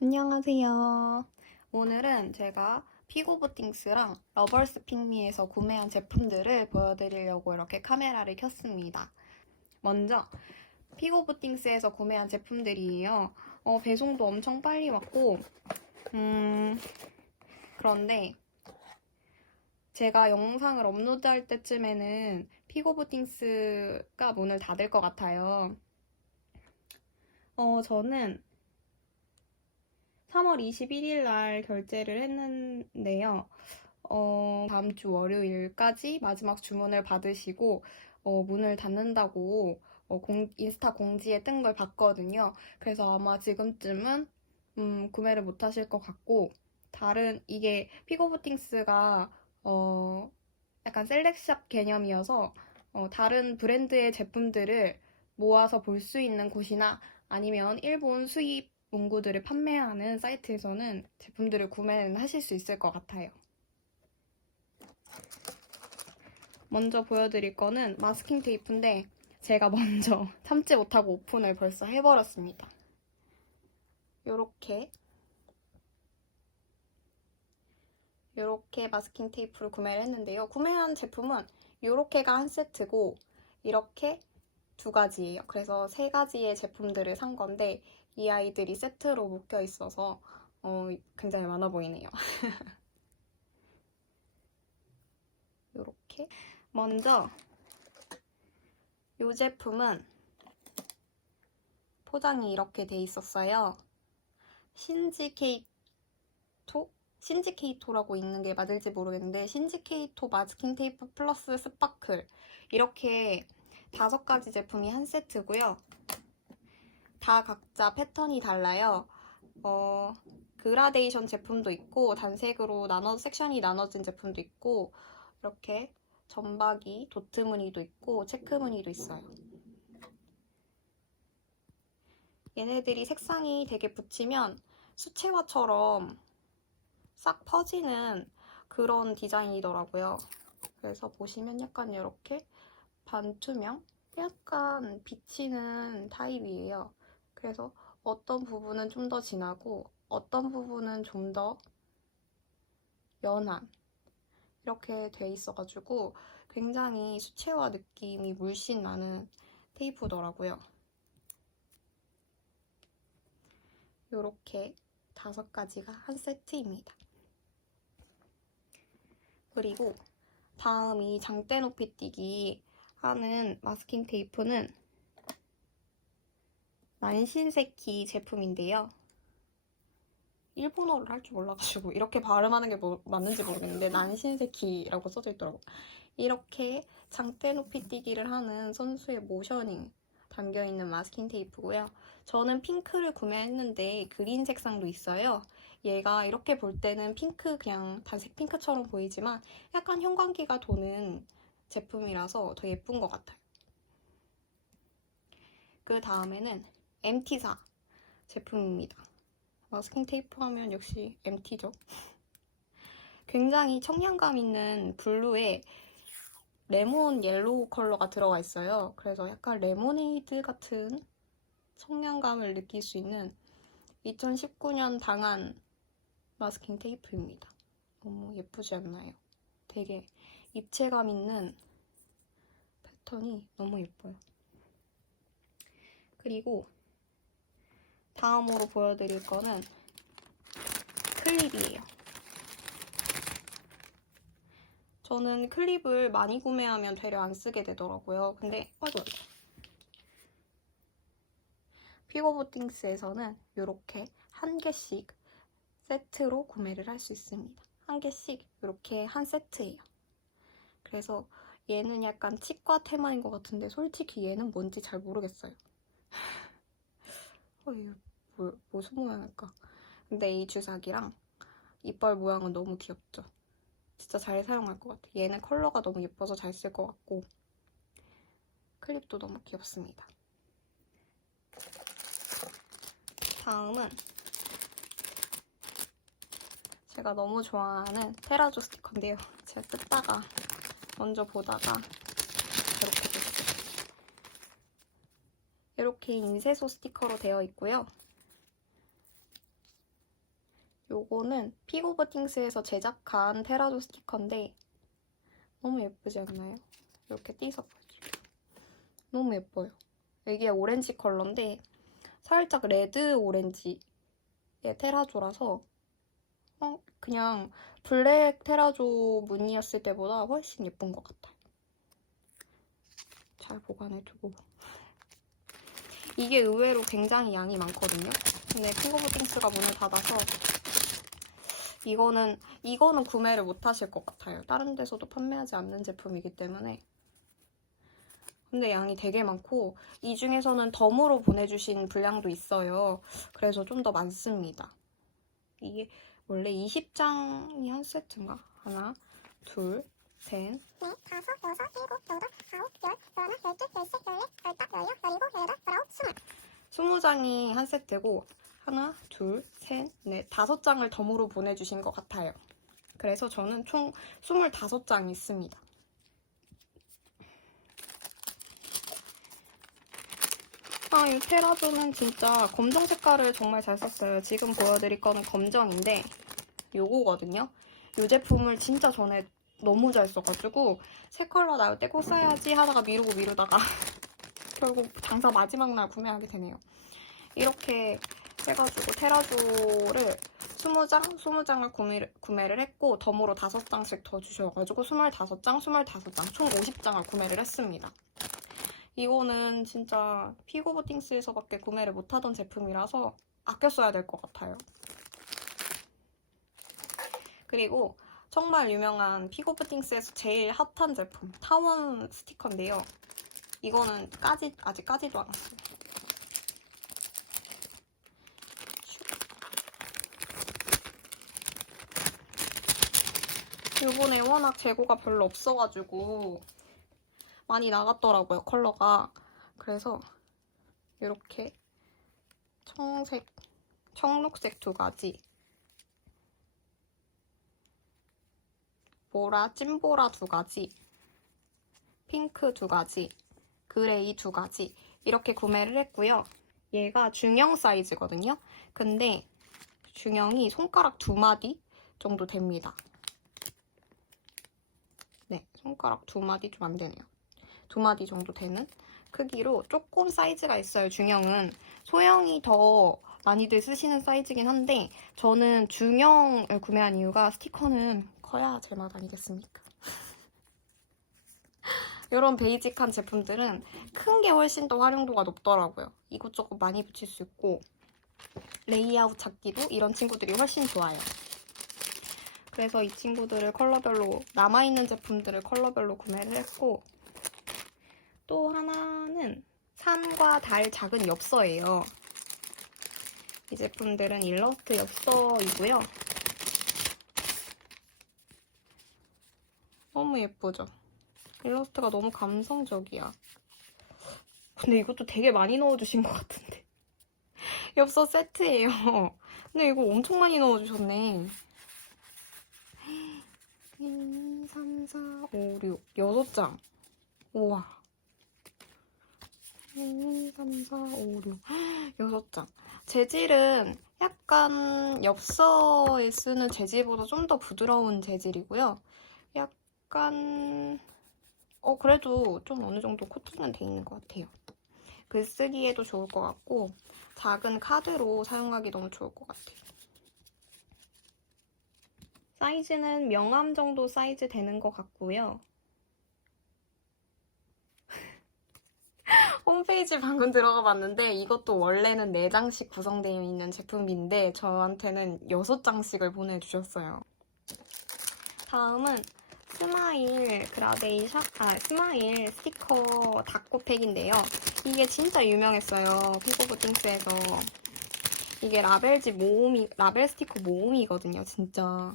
안녕하세요. 오늘은 제가 피고보팅스랑 러벌스 핑미에서 구매한 제품들을 보여드리려고 이렇게 카메라를 켰습니다. 먼저 피고보팅스에서 구매한 제품들이에요. 어, 배송도 엄청 빨리 왔고, 음, 그런데 제가 영상을 업로드할 때쯤에는 피고보팅스가 문을 닫을 것 같아요. 어, 저는 3월 21일 날 결제를 했는데요. 어, 다음 주 월요일까지 마지막 주문을 받으시고 어, 문을 닫는다고 어, 공- 인스타 공지에 뜬 걸 봤거든요. 그래서 아마 지금쯤은 음, 구매를 못 하실 것 같고 다른 이게 피고부팅스가 어, 약간 셀렉샵 개념이어서 어, 다른 브랜드의 제품들을 모아서 볼 수 있는 곳이나 아니면 일본 수입 문구들을 판매하는 사이트에서는 제품들을 구매는 하실 수 있을 것 같아요. 먼저 보여드릴 거는 마스킹 테이프인데 제가 먼저 참지 못하고 오픈을 벌써 해버렸습니다. 요렇게 요렇게 마스킹 테이프를 구매를 했는데요. 구매한 제품은 요렇게가 한 세트고 이렇게 두 가지예요. 그래서 세 가지의 제품들을 산 건데 이 아이들이 세트로 묶여 있어서 어, 굉장히 많아 보이네요. 이렇게 먼저 이 제품은 포장이 이렇게 돼 있었어요. 신지케이토? 신지케이토라고 읽는 게 맞을지 모르겠는데 신지케이토 마스킹 테이프 플러스 스파클 이렇게 다섯 가지 제품이 한 세트고요. 다 각자 패턴이 달라요. 어, 그라데이션 제품도 있고 단색으로 나눠 섹션이 나눠진 제품도 있고 이렇게 점박이 도트 무늬도 있고 체크 무늬도 있어요. 얘네들이 색상이 되게 붙이면 수채화처럼 싹 퍼지는 그런 디자인이더라고요. 그래서 보시면 약간 이렇게 반투명? 약간 비치는 타입이에요. 그래서 어떤 부분은 좀 더 진하고 어떤 부분은 좀 더 연한 이렇게 돼 있어가지고 굉장히 수채화 느낌이 물씬 나는 테이프더라고요. 이렇게 다섯 가지가 한 세트입니다. 그리고 다음 이 장대 높이 뛰기 하는 마스킹 테이프는 난신세키 제품인데요. 일본어를 할 줄 몰라가지고 이렇게 발음하는 게 뭐, 맞는지 모르겠는데 난신세키라고 써져 있더라고요. 이렇게 장대 높이 뛰기를 하는 선수의 모션이 담겨있는 마스킹 테이프고요. 저는 핑크를 구매했는데 그린 색상도 있어요. 얘가 이렇게 볼 때는 핑크 그냥 단색 핑크처럼 보이지만 약간 형광기가 도는 제품이라서 더 예쁜 것 같아요. 그 다음에는 MT사 제품입니다. 마스킹 테이프 하면 역시 MT죠. 굉장히 청량감 있는 블루에 레몬 옐로우 컬러가 들어가 있어요. 그래서 약간 레모네이드 같은 청량감을 느낄 수 있는 2019년 당한 마스킹 테이프입니다. 너무 예쁘지 않나요? 되게 입체감 있는 패턴이 너무 예뻐요. 그리고 다음으로 보여드릴 거는 클립이에요. 저는 클립을 많이 구매하면 되려 안 쓰게 되더라고요. 근데 아이고 피거보팅스에서는 이렇게 한 개씩 세트로 구매를 할 수 있습니다. 한 개씩 이렇게 한 세트예요. 그래서 얘는 약간 치과 테마인 것 같은데 솔직히 얘는 뭔지 잘 모르겠어요. 어, 뭐, 무슨 모양일까? 근데 이 주사기랑 이빨 모양은 너무 귀엽죠? 진짜 잘 사용할 것 같아. 얘는 컬러가 너무 예뻐서 잘 쓸 것 같고 클립도 너무 귀엽습니다. 다음은 제가 너무 좋아하는 테라조 스티커인데요. 제가 뜯다가 먼저 보다가 이렇게 됐어요. 이렇게 인쇄소 스티커로 되어 있고요. 요거는 픽오버팅스에서 제작한 테라조 스티커인데 너무 예쁘지 않나요? 이렇게 띄서 보여줄게요. 너무 예뻐요. 이게 오렌지 컬러인데 살짝 레드 오렌지의 테라조라서 어, 그냥 블랙 테라조 무늬였을 때보다 훨씬 예쁜 것 같아요. 잘 보관해두고 이게 의외로 굉장히 양이 많거든요. 근데 핑거브띵스가 문을 닫아서 이거는 이거는 구매를 못 하실 것 같아요. 다른 데서도 판매하지 않는 제품이기 때문에. 근데 양이 되게 많고 이 중에서는 덤으로 보내주신 분량도 있어요. 그래서 좀 더 많습니다. 이게 원래 20장이 한 세트인가? 하나, 둘, 셋, 넷, 다섯, 여섯, 일곱, 여덟, 아홉, 열, 열하나, 열둘, 열셋, 열넷, 열다, 열여, 열일곱, 열여덟, 열아홉, 스물. 20장이 한 세트고 하나, 둘, 셋, 넷, 다섯 장을 덤으로 보내주신 것 같아요. 그래서 저는 총 25장이 있습니다. 아, 이 테라조는 진짜 검정 색깔을 정말 잘 썼어요. 지금 보여드릴 거는 검정인데 요거거든요. 이 제품을 진짜 전에 너무 잘 써가지고 새 컬러 나올 때 꼭 써야지 하다가 미루고 미루다가 결국 장사 마지막 날 구매하게 되네요. 이렇게 해가지고 테라조를 20장, 20장을 구매를, 구매를 했고 덤으로 5장씩 더 주셔가지고 25장, 25장, 총 50장을 구매를 했습니다. 이거는 진짜 피고버팅스에서밖에 구매를 못하던 제품이라서 아껴 써야 될 것 같아요. 그리고 정말 유명한 피고버팅스에서 제일 핫한 제품 타원 스티커인데요. 이거는 까지 아직 까지도 않았어요. 이번에 워낙 재고가 별로 없어가지고 많이 나갔더라고요 컬러가. 그래서 이렇게 청색, 청록색 두 가지. 보라, 찐보라 두 가지. 핑크 두 가지. 그레이 두 가지. 이렇게 구매를 했고요. 얘가 중형 사이즈거든요. 근데 중형이 손가락 두 마디 정도 됩니다. 네 손가락 두 마디 좀 안 되네요 두 마디 정도 되는 크기로 조금 사이즈가 있어요, 중형은. 소형이 더 많이들 쓰시는 사이즈긴 한데 저는 중형을 구매한 이유가 스티커는 커야 제맛 아니겠습니까? 이런 베이직한 제품들은 큰 게 훨씬 더 활용도가 높더라고요. 이것저것 많이 붙일 수 있고 레이아웃 찾기도 이런 친구들이 훨씬 좋아요. 그래서 이 친구들을 컬러별로 남아있는 제품들을 컬러별로 구매를 했고 또 하나는 산과 달 작은 엽서예요. 이 제품들은 일러스트 엽서이고요. 너무 예쁘죠? 일러스트가 너무 감성적이야. 근데 이것도 되게 많이 넣어주신 것 같은데. 엽서 세트예요. 근데 이거 엄청 많이 넣어주셨네. 1, 2, 3, 4, 5, 6, 6장. 우와. 1, 2, 3, 4, 5, 6, 6장. 재질은 약간 엽서에 쓰는 재질보다 좀 더 부드러운 재질이고요. 약간 어 그래도 좀 어느 정도 코팅은 돼 있는 것 같아요. 글 쓰기에도 좋을 것 같고 작은 카드로 사용하기 너무 좋을 것 같아요. 사이즈는 명암 정도 사이즈 되는 것 같고요. 홈페이지 방금 들어가 봤는데 이것도 원래는 4장씩 구성되어 있는 제품인데 저한테는 6장씩을 보내주셨어요. 다음은 스마일 그라데이션, 아, 스마일 스티커 닫고팩인데요. 이게 진짜 유명했어요. 피고브팅스에서. 이게 라벨지 모음이, 라벨 스티커 모음이거든요, 진짜.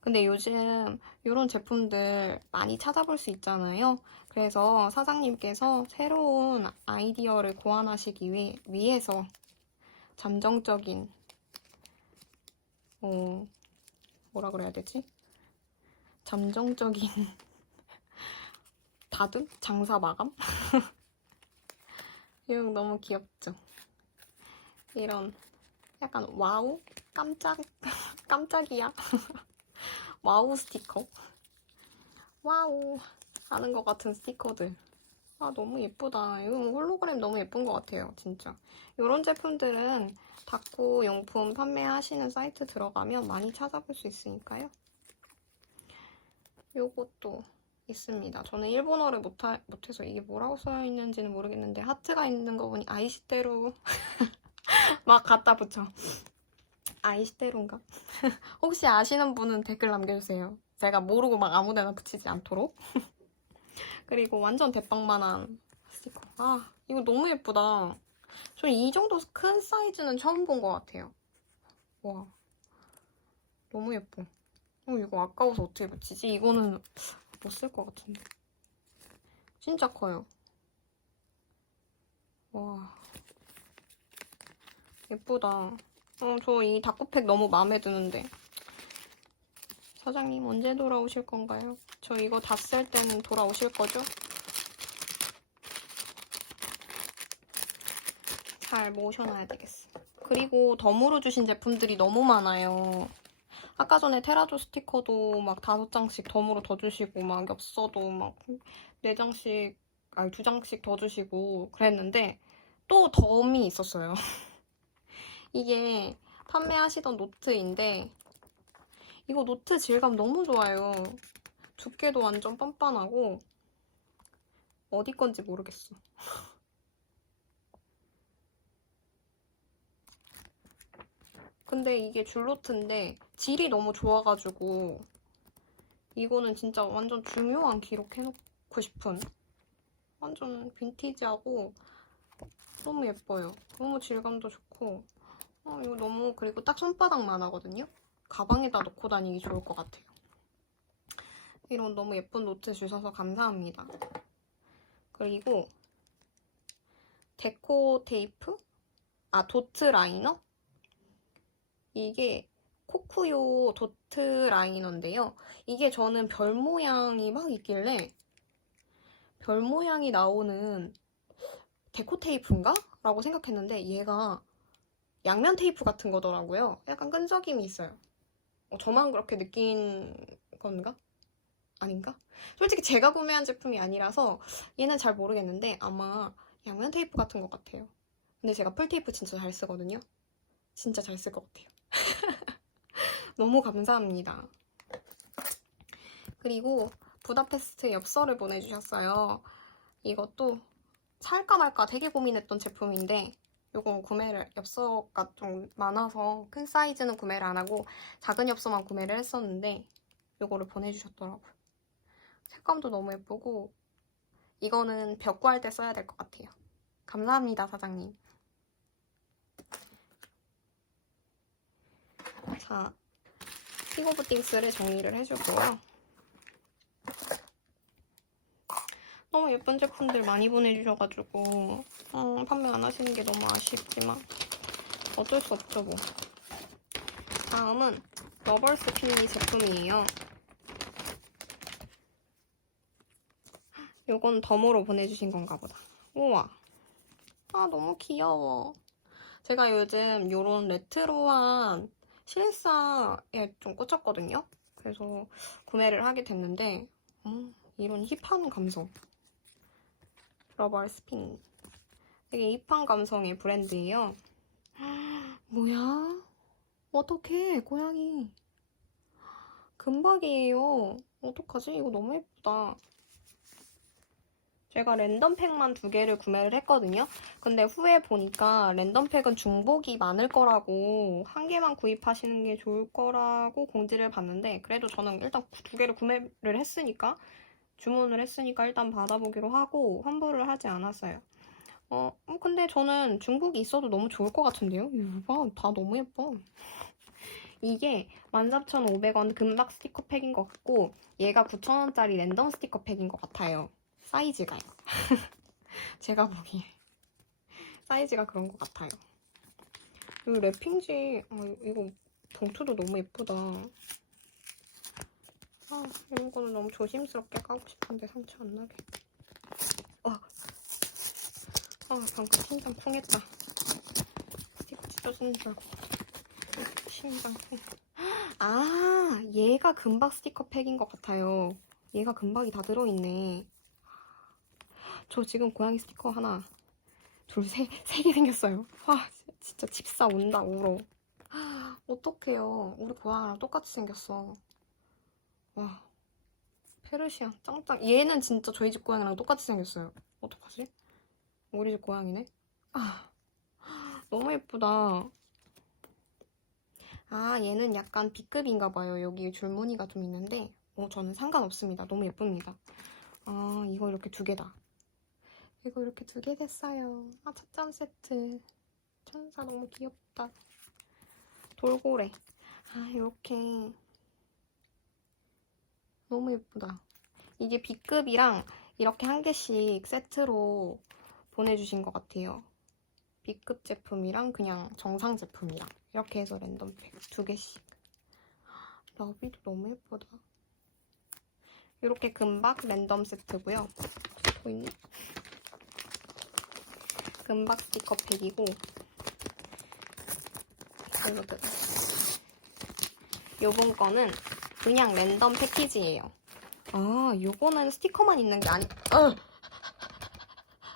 근데 요즘 이런 제품들 많이 찾아볼 수 있잖아요. 그래서 사장님께서 새로운 아이디어를 고안하시기 위, 위해서 잠정적인 어, 뭐라 그래야 되지? 잠정적인 다듬? 장사 마감? 이런 거 너무 귀엽죠? 이런 약간 와우? 깜짝, 깜짝이야. 와우 스티커. 와우. 하는 것 같은 스티커들. 아, 너무 예쁘다. 이거 홀로그램 너무 예쁜 것 같아요, 진짜. 이런 제품들은 다꾸 용품 판매하시는 사이트 들어가면 많이 찾아볼 수 있으니까요. 요것도 있습니다. 저는 일본어를 못하, 못해서 이게 뭐라고 써 있는지는 모르겠는데 하트가 있는 거 보니 아이시테로 막 갖다 붙여. 아이시테로인가? 혹시 아시는 분은 댓글 남겨주세요. 제가 모르고 막 아무데나 붙이지 않도록. 그리고 완전 대빵만한 스티커. 아, 이거 너무 예쁘다. 저이 정도 큰 사이즈는 처음 본 것 같아요. 와. 너무 예뻐. 어, 이거 아까워서 어떻게 붙이지? 이거는 못 쓸 것 같은데. 진짜 커요. 와. 예쁘다. 어, 저 이 다꾸팩 너무 마음에 드는데. 사장님 언제 돌아오실 건가요? 저 이거 다 쓸 때는 돌아오실 거죠? 잘 모셔놔야 되겠어. 그리고 덤으로 주신 제품들이 너무 많아요. 아까 전에 테라조 스티커도 막 다섯 장씩 덤으로 더 주시고 막 엽서도 막 네 장씩 아니 두 장씩 더 주시고 그랬는데 또 덤이 있었어요. 이게 판매하시던 노트인데 이거 노트 질감 너무 좋아요. 두께도 완전 빤빤하고 어디 건지 모르겠어. 근데 이게 줄노트인데 질이 너무 좋아가지고 이거는 진짜 완전 중요한 기록 해놓고 싶은 완전 빈티지하고 너무 예뻐요. 너무 질감도 좋고 어, 이거 너무 그리고 딱 손바닥만 하거든요. 가방에다 넣고 다니기 좋을 것 같아요. 이런 너무 예쁜 노트 주셔서 감사합니다. 그리고 데코 테이프? 아, 도트 라이너? 이게 코쿠요 도트 라이너인데요. 이게 저는 별 모양이 막 있길래 별 모양이 나오는 데코 테이프인가? 라고 생각했는데 얘가 양면 테이프 같은 거더라고요. 약간 끈적임이 있어요. 어, 저만 그렇게 느낀 건가? 아닌가? 솔직히 제가 구매한 제품이 아니라서 얘는 잘 모르겠는데 아마 양면 테이프 같은 것 같아요. 근데 제가 풀 테이프 진짜 잘 쓰거든요. 진짜 잘 쓸 것 같아요. 너무 감사합니다. 그리고 부다페스트 엽서를 보내주셨어요. 이것도 살까 말까 되게 고민했던 제품인데 요건 구매를 엽서가 좀 많아서 큰 사이즈는 구매를 안 하고 작은 엽서만 구매를 했었는데 요거를 보내주셨더라고요. 색감도 너무 예쁘고 이거는 벽 구할 때 써야 될 것 같아요. 감사합니다, 사장님. 자, 핑거부팅스를 정리를 해주고요. 너무 예쁜 제품들 많이 보내주셔가지고 음, 판매 안 하시는 게 너무 아쉽지만 어쩔 수 없죠 뭐. 다음은 러벌스 핀니 제품이에요. 요건 덤으로 보내주신 건가 보다. 우와. 아, 너무 귀여워. 제가 요즘 요런 레트로한 실사에 좀 꽂혔거든요. 그래서 구매를 하게 됐는데, 음, 이런 힙한 감성. 러벌 스핀. 되게 힙한 감성의 브랜드예요. 뭐야? 어떡해, 고양이. 금박이에요. 어떡하지? 이거 너무 예쁘다. 제가 랜덤팩만 두 개를 구매를 했거든요. 근데 후에 보니까 랜덤팩은 중복이 많을 거라고 한 개만 구입하시는 게 좋을 거라고 공지를 봤는데 그래도 저는 일단 두 개를 구매를 했으니까 주문을 했으니까 일단 받아보기로 하고 환불을 하지 않았어요. 어, 어, 근데 저는 중복이 있어도 너무 좋을 것 같은데요? 이거 봐, 다 너무 예뻐. 이게 14,500원 금박 스티커 팩인 것 같고 얘가 9,000원짜리 랜덤 스티커 팩인 것 같아요. 사이즈가요. 제가 보기에 사이즈가 그런 것 같아요. 이 랩핑지 아, 이거 봉투도 너무 예쁘다. 아 이런 거는 너무 조심스럽게 까고 싶은데 상처 안 나게. 어. 아 방금 심장 쿵했다. 스티커 찢어지는 줄 알고. 심장. 아, 얘가 금박 스티커 팩인 것 같아요. 얘가 금박이 다 들어있네. 저 지금 고양이 스티커 하나, 둘, 세, 세 개 생겼어요. 와, 진짜 집사 온다, 울어. 어떡해요. 우리 고양이랑 똑같이 생겼어. 와, 페르시안, 짱짱. 얘는 진짜 저희 집 고양이랑 똑같이 생겼어요. 어떡하지? 우리 집 고양이네? 아, 너무 예쁘다. 아, 얘는 약간 B급인가 봐요. 여기 줄무늬가 좀 있는데, 어, 저는 상관없습니다. 너무 예쁩니다. 아, 이거 이렇게 두 개다. 이거 이렇게 두 개 됐어요. 아, 찻잔 세트. 천사 너무 귀엽다. 돌고래. 아, 이렇게. 너무 예쁘다. 이게 B급이랑 이렇게 한 개씩 세트로 보내주신 것 같아요. B급 제품이랑 그냥 정상 제품이랑 이렇게 해서 랜덤팩 두 개씩. 러비도 너무 예쁘다. 이렇게 금박 랜덤 세트고요. 또 있네. 금박 스티커 팩이고 이거들. 요번 거는 그냥 랜덤 패키지예요. 아, 요거는 스티커만 있는 게 아니. 어!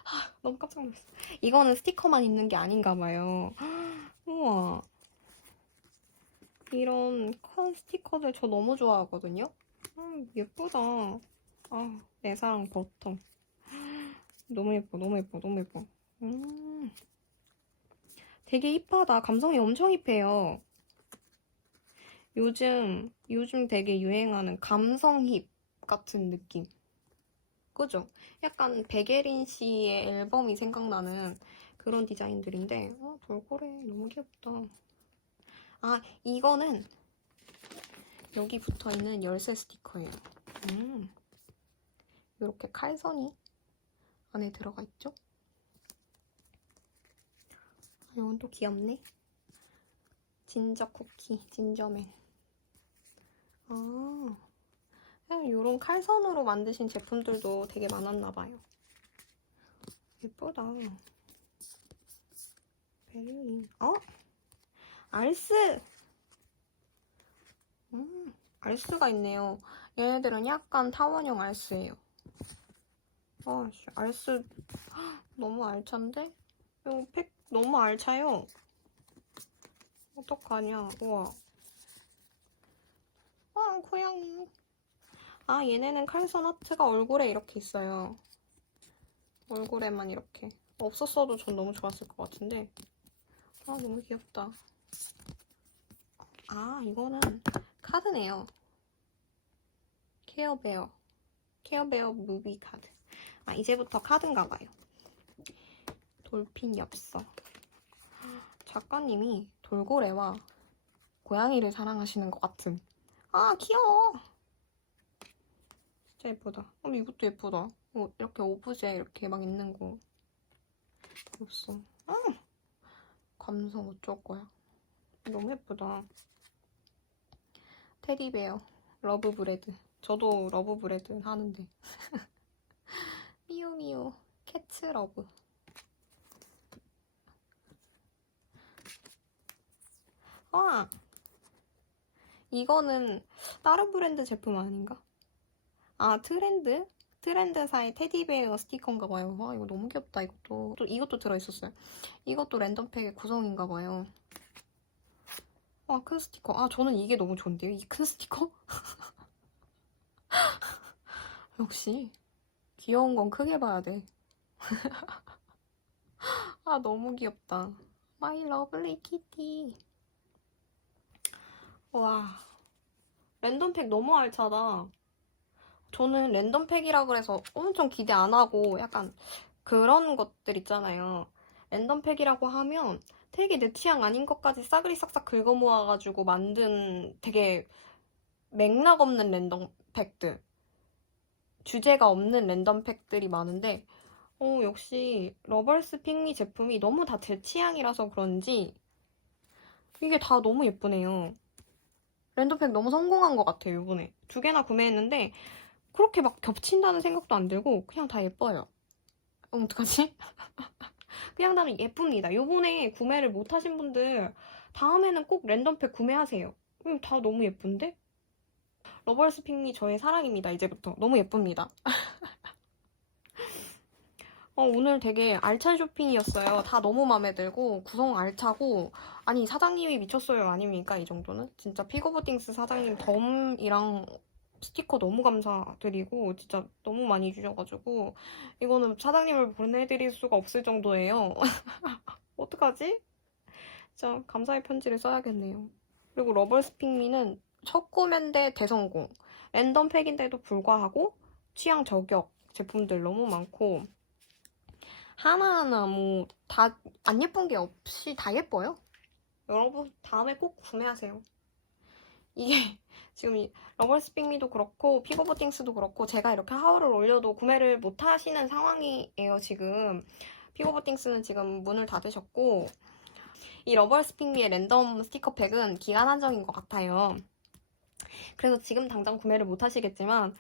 아, 너무 깜짝 놀랐어. 이거는 스티커만 있는 게 아닌가 봐요. 우와. 이런 컨 스티커들 저 너무 좋아하거든요. 음, 예쁘다. 아, 내 사랑 버터. 너무 예뻐, 너무 예뻐, 너무 예뻐. 음. 되게 힙하다. 감성이 엄청 힙해요. 요즘, 요즘 되게 유행하는 감성 힙 같은 느낌. 그죠? 약간 백예린 씨의 앨범이 생각나는 그런 디자인들인데, 어, 돌고래 너무 귀엽다. 아, 이거는 여기 붙어 있는 열쇠 스티커예요. 음. 이렇게 칼선이 안에 들어가 있죠? 아, 이건 또 귀엽네. 진저 쿠키, 진저맨. 아, 이런 칼선으로 만드신 제품들도 되게 많았나 봐요. 예쁘다. 베를린. 어? 알스! 음, 알스가 있네요. 얘네들은 약간 타원형 알스예요. 아, 씨, 알스 너무 알찬데? 이거 팩 너무 알차요. 어떡하냐. 우와. 아, 고양이. 아, 얘네는 칼선 하트가 얼굴에 이렇게 있어요. 얼굴에만 이렇게. 없었어도 전 너무 좋았을 것 같은데. 아, 너무 귀엽다. 아, 이거는 카드네요. 케어베어. 케어베어 무비 카드. 아, 이제부터 카드인가 봐요. 돌핀 엽서. 작가님이 돌고래와 고양이를 사랑하시는 것 같은. 아, 귀여워. 진짜 예쁘다. 어, 이것도 예쁘다. 어, 이렇게 오브제 이렇게 막 있는 거. 없어. 아, 감성 어쩔 거야. 너무 예쁘다. 테디베어, 러브브레드. 저도 러브브레드 하는데. 미우미우, 캐츠러브. 와! 이거는 다른 브랜드 제품 아닌가? 아, 트렌드? 트렌드사의 테디베어 스티커인가 봐요. 와, 이거 너무 귀엽다, 이것도. 또 이것도 들어있었어요. 이것도 랜덤팩의 구성인가 봐요. 와, 큰 스티커. 아, 저는 이게 너무 좋은데요? 이 큰 스티커? 역시, 귀여운 건 크게 봐야 돼. 아, 너무 귀엽다. 마이 러블리 키티. 와, 랜덤팩 너무 알차다. 저는 랜덤팩이라 그래서 엄청 기대 안 하고 약간 그런 것들 있잖아요. 랜덤팩이라고 하면 되게 내 취향 아닌 것까지 싸그리 싹싹 긁어 모아가지고 만든 되게 맥락 없는 랜덤팩들. 주제가 없는 랜덤팩들이 많은데, 어, 역시 러벌스 핑미 제품이 너무 다 제 취향이라서 그런지 이게 다 너무 예쁘네요. 랜덤팩 너무 성공한 것 같아요, 이번에. 두 개나 구매했는데, 그렇게 막 겹친다는 생각도 안 들고, 그냥 다 예뻐요. 어, 어떡하지? 그냥 나는 예쁩니다. 요번에 구매를 못 하신 분들 다음에는 꼭 랜덤팩 구매하세요. 음, 다 너무 예쁜데? 러벌스 핑미 저의 사랑입니다. 이제부터 너무 예쁩니다. 어, 오늘 되게 알찬 쇼핑이었어요. 다 너무 마음에 들고 구성 알차고 아니 사장님이 미쳤어요 아닙니까 이 정도는? 진짜 피고버띵스 사장님 덤이랑 스티커 너무 감사드리고 진짜 너무 많이 주셔가지고 이거는 사장님을 보내드릴 수가 없을 정도예요. 어떡하지? 진짜 감사의 편지를 써야겠네요. 그리고 러벌스픽미는 첫 구매인데 대성공. 랜덤 팩인데도 불구하고 취향 저격 제품들 너무 많고 하나하나 뭐 다 안 예쁜 게 없이 다 예뻐요. 여러분 다음에 꼭 구매하세요. 이게 지금 이 러벌스픽미도 그렇고 피고버띵스도 그렇고 제가 이렇게 하울을 올려도 구매를 못 하시는 상황이에요 지금. 피고버띵스는 지금 문을 닫으셨고 이 러벌스픽미의 랜덤 스티커팩은 기간 한정인 것 같아요. 그래서 지금 당장 구매를 못 하시겠지만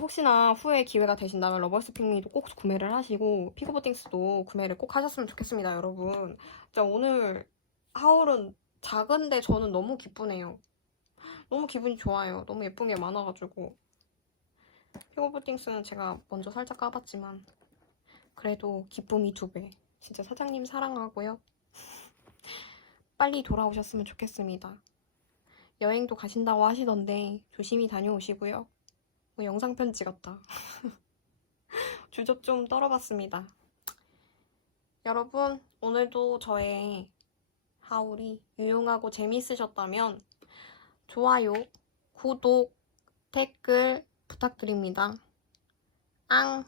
혹시나 후에 기회가 되신다면 러벌스픽미도 꼭 구매를 하시고 피고버띵스도 구매를 꼭 하셨으면 좋겠습니다, 여러분. 진짜 오늘 하울은 작은데 저는 너무 기쁘네요. 너무 기분이 좋아요. 너무 예쁜 게 많아가지고. 피고버띵스는 제가 먼저 살짝 까봤지만 그래도 기쁨이 두 배. 진짜 사장님 사랑하고요. 빨리 돌아오셨으면 좋겠습니다. 여행도 가신다고 하시던데 조심히 다녀오시고요. 뭐 영상 편지 같다. 주접 좀 떨어봤습니다. 여러분, 오늘도 저의 하울이 유용하고 재미있으셨다면 좋아요, 구독, 댓글 부탁드립니다. 앙!